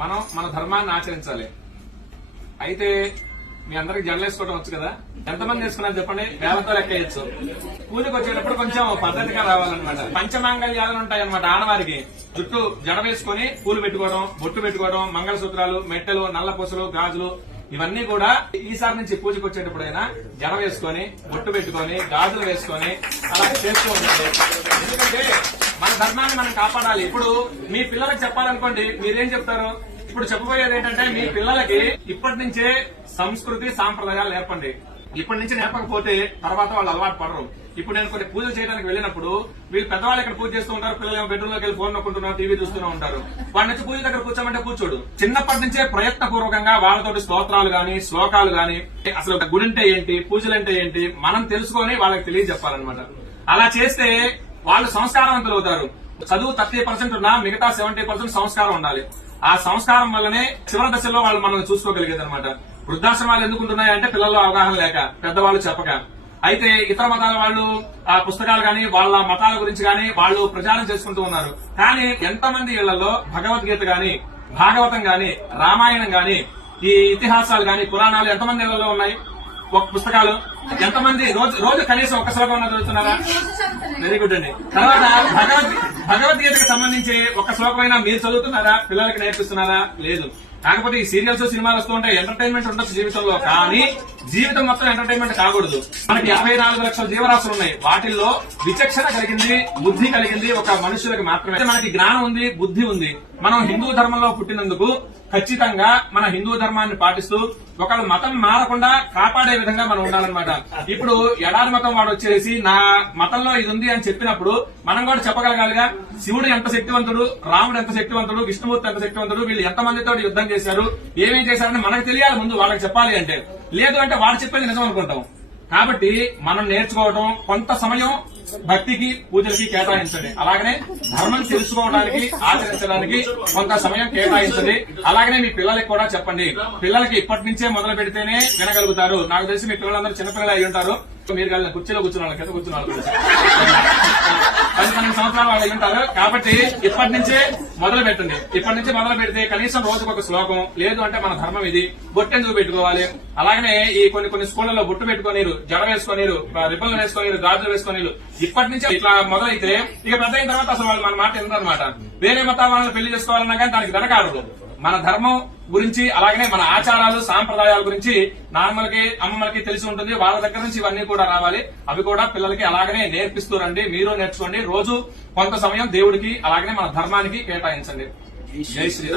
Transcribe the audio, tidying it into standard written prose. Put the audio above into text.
మనం మన ధర్మాన్ని ఆచరించాలి. అయితే మీ అందరికి జడలేసుకోవడం వచ్చు కదా, ఎంతమంది వేసుకున్నారు చెప్పండి, వేలతో లెక్క వేయచ్చు. పూజకు వచ్చేటప్పుడు కొంచెం పద్ధతిగా రావాలన్నమాట. పంచమాంగళ్యాలు ఉంటాయన్నమాట. ఆడవారికి జుట్టు జడ వేసుకుని పూలు పెట్టుకోవడం, బొట్టు పెట్టుకోవడం, మంగళసూత్రాలు, మెట్టెలు, నల్ల పూసలు, గాజులు ఇవన్నీ కూడా ఈసారి నుంచి పూజకు వచ్చేటప్పుడైనా జడ వేసుకొని, బొట్టు పెట్టుకొని, గాజులు వేసుకొని అలా చేస్తూ ఉండాలి. ఎందుకంటే మన ధర్మాన్ని మనం కాపాడాలి. ఇప్పుడు మీ పిల్లలకు చెప్పాలనుకోండి, మీరేం చెప్తారు? ఇప్పుడు చెప్పబోయేది ఏంటంటే, మీ పిల్లలకి ఇప్పటి నుంచే సంస్కృతి సాంప్రదాయాలు నేర్పండి. ఇప్పటి నుంచి నేర్పకపోతే తర్వాత వాళ్ళు అలవాటు పడరు. ఇప్పుడు నేను కొన్ని పూజలు చేయడానికి వెళ్ళినప్పుడు వీళ్ళు పెద్దవాళ్ళు ఇక్కడ పూజ చేస్తూ ఉంటారు, పిల్లలు బెడ్రూమ్ లోకి వెళ్ళి ఫోన్ నొక్కుంటున్నారు, టీవీ చూస్తూనే ఉంటారు. వాడి నుంచి పూజ దగ్గర కూర్చోమంటే కూర్చోడు. చిన్నప్పటి నుంచే ప్రయత్నపూర్వకంగా వాళ్ళతోటి స్తోత్రాలు గాని, శ్లోకాలు గాని, అసలు గుడి అంటే ఏంటి, పూజలంటే ఏంటి మనం తెలుసుకొని వాళ్ళకి తెలియజెప్పాలన్నమాట. అలా చేస్తే వాళ్ళు సంస్కారవంతులు అవుతారు. చదువు 30% ఉన్నా మిగతా 70% సంస్కారం ఉండాలి. ఆ సంస్కారం వల్లనే చివరి దశలో వాళ్ళు మనం చూసుకోగలిగేది అనమాట. వృద్ధాశ్రమాలు ఎందుకు ఉంటున్నాయంటే పిల్లల్లో అవగాహన లేక, పెద్దవాళ్ళు చెప్పక. అయితే ఇతర మతాల వాళ్ళు ఆ పుస్తకాలు గాని, వాళ్ళ మతాల గురించి గాని వాళ్ళు ప్రచారం చేసుకుంటూ ఉన్నారు. కానీ ఎంతమంది ఇళ్లలో భగవద్గీత గాని, భాగవతం గాని, రామాయణం గాని, ఈ ఇతిహాసాలు గాని, పురాణాలు ఎంతమంది ఇళ్లలో ఉన్నాయి? ఒక పుస్తకాలు ఎంతమంది రోజు కనీసం ఒక్క శ్లోకం చదువుతున్నారా? వెరీ గుడ్ అండి. తర్వాత భగవద్గీతకు సంబంధించి ఒక శ్లోకమైనా మీరు చదువుతున్నారా? పిల్లలకి నేర్పిస్తున్నారా? లేదు. కాకపోతే ఈ సీరియల్స్, సినిమాలు వస్తూ ఉంటాయి, ఎంటర్టైన్మెంట్ ఉండొచ్చు జీవితంలో. కానీ జీవితం మొత్తం ఎంటర్టైన్మెంట్ కాకూడదు. మనకి 54 లక్షల జీవరాశులు ఉన్నాయి. వాటిల్లో విచక్షణ కలిగింది, బుద్ధి కలిగింది ఒక మనుషులకు మాత్రమే. మనకి జ్ఞానం ఉంది, బుద్ధి ఉంది. మనం హిందూ ధర్మంలో పుట్టినందుకు ఖచ్చితంగా మన హిందూ ధర్మాన్ని పాటిస్తూ ఒకళ్ళ మతం మారకుండా కాపాడే విధంగా మనం ఉండాలన్నమాట. ఇప్పుడు ఎడారి మతం వాడు వచ్చేసి నా మతంలో ఇది ఉంది అని చెప్పినప్పుడు మనం కూడా చెప్పగలగాలిగా. శివుడు ఎంత శక్తివంతుడు, రాముడు ఎంత శక్తివంతుడు, విష్ణుమూర్తి ఎంత శక్తివంతుడు, వీళ్ళు ఎంతమందితో యుద్ధం చేశారు, ఏమేం చేశారని మనకు తెలియాలి ముందు వాళ్ళకి చెప్పాలి అంటే. లేదు అంటే వాడు చెప్పేది నిజం అనుకుంటాం. కాబట్టి మనం నేర్చుకోవడం, కొంత సమయం భక్తికి, పూజలకి కేటాయించండి. అలాగనే ధర్మం తెలుసుకోవడానికి, ఆచరించడానికి కొంత సమయం కేటాయించండి. అలాగనే మీ పిల్లలకి కూడా చెప్పండి. పిల్లలకి ఇప్పటి నుంచే మొదలు పెడితేనే వినగలుగుతారు. నాకు తెలిసి మీ పిల్లలందరూ చిన్నపిల్లలు అయి ఉంటారు. మీరు కలిగిన కుర్చీలో కూర్చున్న కింద కూర్చున్న 10-12 సంవత్సరాలు వాళ్ళు అయి ఉంటారు. కాబట్టి ఇప్పటి నుంచే మొదలు పెట్టండి. ఇప్పటి నుంచి మొదలు పెడితే కనీసం రోజుకు ఒక శ్లోకం, లేదు అంటే మన ధర్మం ఇది, బొట్టెందుకు పెట్టుకోవాలి. అలాగనే ఈ కొన్ని స్కూళ్లలో బొట్టు పెట్టుకోనీరు, జడ వేసుకోనీరు, రిబ్బన్లు వేసుకోనీరు, గాజులు వేసుకోనీరు. ఇప్పటి నుంచి ఇట్లా మొదలైతే ఇక పెద్ద అయిన తర్వాత అసలు వాళ్ళు మన మాట ఎందుకనమాట. వేరే మతాల వాళ్ళని పెళ్లి చేసుకోవాలన్నా కానీ దానికి వెనకాడరు. మన ధర్మం గురించి, అలాగనే మన ఆచారాలు, సాంప్రదాయాల గురించి నాన్నలకి, అమ్మమ్మలకి తెలిసి ఉంటుంది. వాళ్ళ దగ్గర నుంచి ఇవన్నీ కూడా రావాలి. అవి కూడా పిల్లలకి అలాగనే నేర్పిస్తూ రండి. మీరు నేర్చుకోండి. రోజు కొంత సమయం దేవుడికి, అలాగనే మన ధర్మానికి కేటాయించండి. జై శ్రీరామ్.